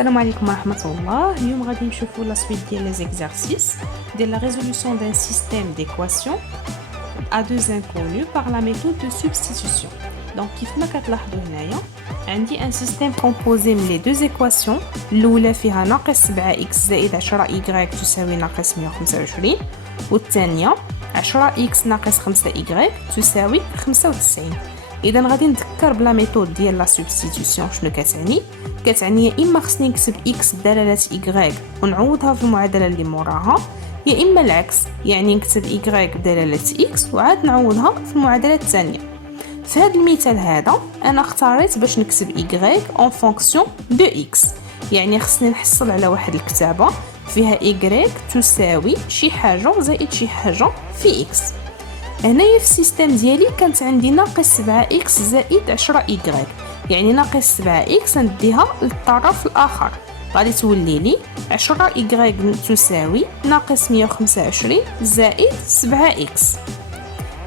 السلام عليكم ورحمة الله. اليوم غادي نشوفوا لا سويت ديال لي زيكزارسيس ديال لا ريزولوسيون دان سيستيم d'équation à deux inconnus par la méthode de substitution. Donc كيف ما كتلاحظوا هنايا عندي ان سيستيم كومبوزي من لي دو ايكواسيون. الاولى فيها ناقص 7x زائد 10y تساوي ناقص 125، والثانيه 10x ناقص 5y تساوي 95. اذا غادي نذكر بلا ميثود ديال لا سبستيتيوشن. شنو كتعني يا اما خصني نكتب x دلاله y ونعوضها في المعادله اللي موراها، يا اما العكس، يعني نكتب y بدلاله x وعاد نعوضها في المعادله الثانيه. في هذا المثال هذا انا اختاريت باش نكتب y en fonction de x، يعني خصني نحصل على واحد الكتابه فيها y تساوي شي حاجه زائد شي حاجه في x. هنايا في السيستم ديالي كانت عندي ناقص 7x زائد 10y، يعني ناقص 7x نديها للطرف الاخر، غادي تولي لي 10y تساوي ناقص 125 زائد 7x.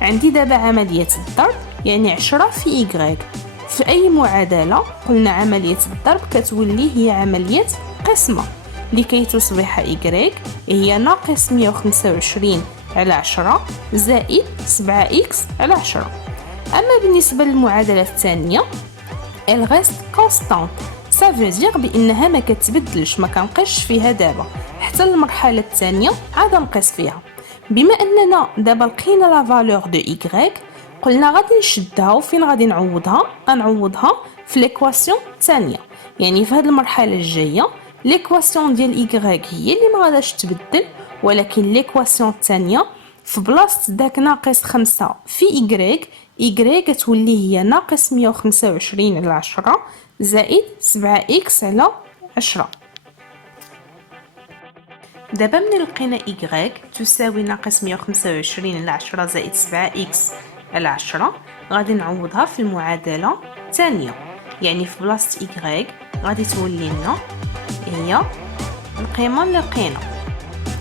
عندي دابا عمليه الضرب، يعني 10 في y. في اي معادله قلنا عمليه الضرب كتولي هي عمليه قسمه، لكي تصبح y هي ناقص 125 على 10 زائد 7x على 10. أما بالنسبة للمعادلة الثانية elle reste constante، ça veut dire بأنها ما كتبدلش، ما كنقصش فيها دابا حتى المرحلة الثانية عاد نقص فيها. بما أننا دابا لقينا لا فالور دو y، قلنا غادي نشدها وفين غادي نعوضها في ليكواسيون الثانية، يعني في هذه المرحلة الجاية ليكواسيون ديال y هي اللي ما غاداش تبدل، ولكن ليكواسيون الثانيه في بلاصه داك ناقص 5 في y كتولي هي ناقص 125 على 10 زائد 7x على 10. دابا ملي لقينا y تساوي ناقص 125 على 10 زائد 7x على 10 غادي نعوضها في المعادله الثانيه، يعني في بلاصه y غادي تولي لنا هي القيمه اللي لقينا.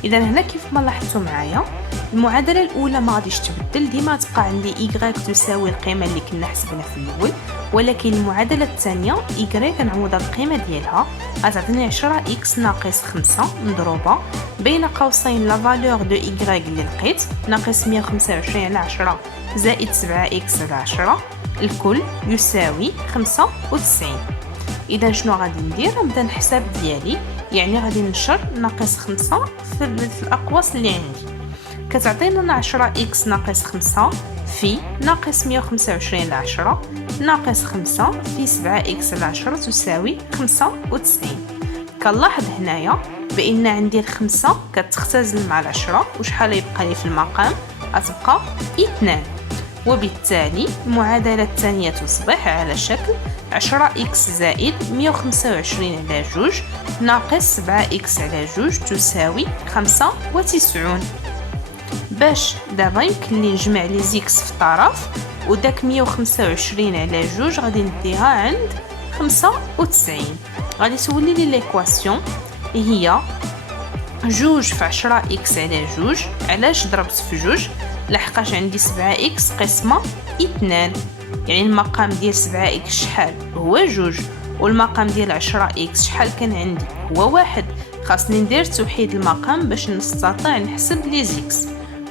اذا هنا كيف ما لاحظتوا معايا المعادله الاولى ما غاديش تبدل، ديما تبقى عندي y تساوي القيمه اللي كنا حسبنا في الاول، ولكن المعادله الثانيه y كنعوضها القيمه ديالها غتعطيني 10x ناقص 5 مضروبه بين قوسين لا فالور دو y اللي لقيت ناقص 125 على 10 زائد 7x على 10 الكل يساوي 95. اذا شنو غادي ندير؟ نبدا نحسب ديالي، يعني غادي نشر ناقص 5 في الاقواس اللي عندي، كتعطينا 10x ناقص 5 في ناقص 125 على 10 ناقص 5 في 7x على 10 تساوي 95. كنلاحظ هنايا بان عندي الخمسة كتختزل مع 10 وشحال يبقى لي في المقام؟ غتبقى 2، وبالتالي المعادلة الثانية تصبح على شكل 10x زائد 125 على 2 ناقص 7x على 2 تساوي 95. باش دابا يمكن لي نجمع لي زيكس في طرف، وداك 125 على 2 غادي نديها عند 95. غادي تولي لي ليكواسيون هي 2 في 10x على 2. علاش ضربت في 2؟ لحقاش عندي 7x قسمه 2، يعني المقام ديال 7x شحال هو 2، والمقام ديال 10x شحال كان عندي هو 1. خاصني ندير توحيد المقام باش نستطيع نحسب لي زيكس.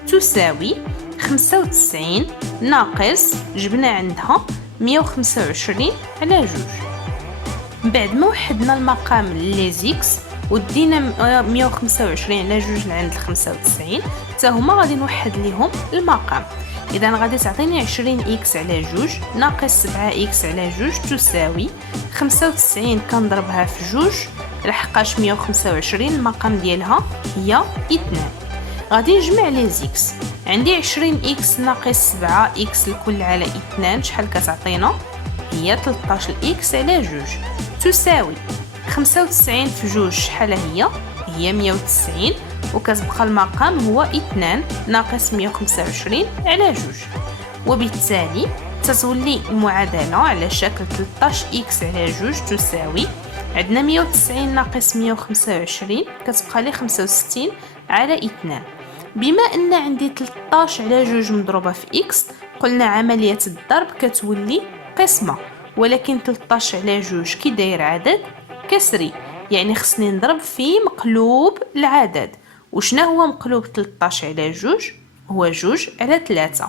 تساوي 95 ناقص جبنا عندها 125 على 2. بعد ما وحدنا المقام لي زيكس ودينا 125 على 2 لعند 95 حتى هما غادي نوحد ليهم المقام. اذا غادي تعطيني 20x على 2 ناقص 7x على 2 تساوي 95. كنضربها في 2 لحقاش 125 المقام ديالها هي 2. غادي نجمع لي زيكس، عندي 20x ناقص 7x الكل على 2 شحال كتعطينا؟ هي 13x على 2 تساوي 95 في 2 شحال هي 190، وكتبقى المقام هو 2 ناقص 125 على 2. وبالتالي تتولي المعادله على شكل 13x على 2 تساوي عندنا 190 ناقص 125 كتبقى لي 65 على 2. بما ان عندي 13 على 2 مضروبه في x، قلنا عمليه الضرب كتولي قسمه، ولكن 13 على 2 كي داير عدد كسري، يعني خصني نضرب في مقلوب العدد. وشنا هو مقلوب 13 على جوج؟ هو جوج على 3.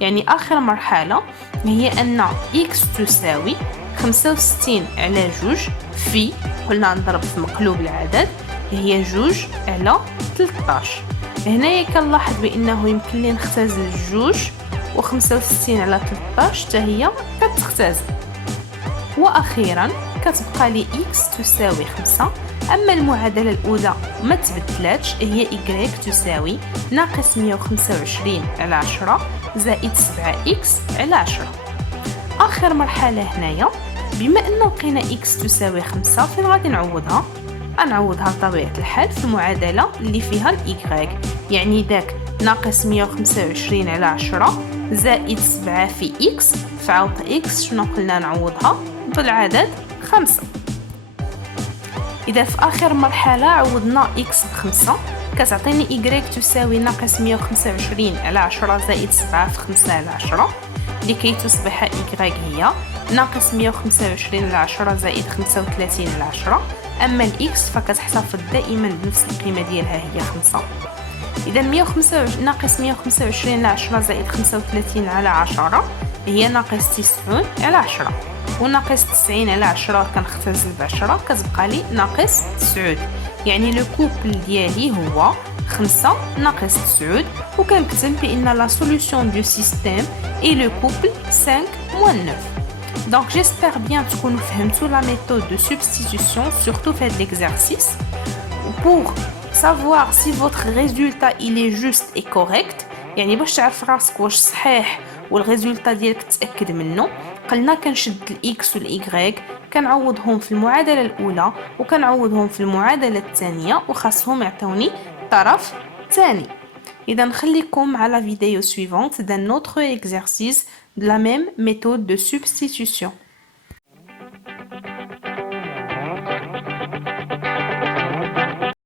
يعني آخر مرحلة هي أن x تساوي 65 على جوج في، قلنا نضرب في مقلوب العدد، هي جوج على 13. هنايا كنلاحظ بأنه يمكن لي نختزل جوج و65 على 13 حتى هي كتختزل. وأخيرا كتبقى لي x تساوي 5. أما المعادلة الأولى ما تبدلاتش، هي y تساوي ناقص 125 على 10 زائد 7x على 10. آخر مرحلة هنايا، بما أن لقينا x تساوي 5 فين غادي نعوضها؟ غنعوضها بطبيعة الحال في المعادلة اللي فيها y، يعني داك ناقص 125 على 10 زائد 7 في x، فعوض x شنو قلنا نعوضها بالعدد 5. إذا في آخر مرحلة عوضنا x ب5 كتعطيني y تساوي ناقص 125 على 10 زائد 7 في 5 على 10، لكي تصبح y هي ناقص 125 على 10 زائد 35 على 10. أما الإكس فكتحتفظ دائما بنفس القيمة ديالها هي 5. إذا ناقص 125 على 10 زائد 35 على 10 هي ناقص 90 على 10، وناقص 90 على 10 كنختزل ب10 كتبقى لي ناقص 9. يعني لو كوبل ديالي هو 5 ناقص 9، وكنكتب بأن لا solution du système est le couple 5 moins 9. Donc j'espère bien تكونوا فهمتوا la méthode de substitution, surtout faites l'exercice. Pour savoir si votre résultat il est juste et correct، يعني باش تعرف راسك واش صحيح والريزولتا ديالك تتاكد منه، قلنا كنشد الاكس والاي كنعوضهم في المعادله الاولى وكنعوضهم في المعادله الثانيه، وخاصهم يعطوني طرف ثاني. اذا نخليكم على فيديو suivante d'un autre exercice de la même méthode de substitution.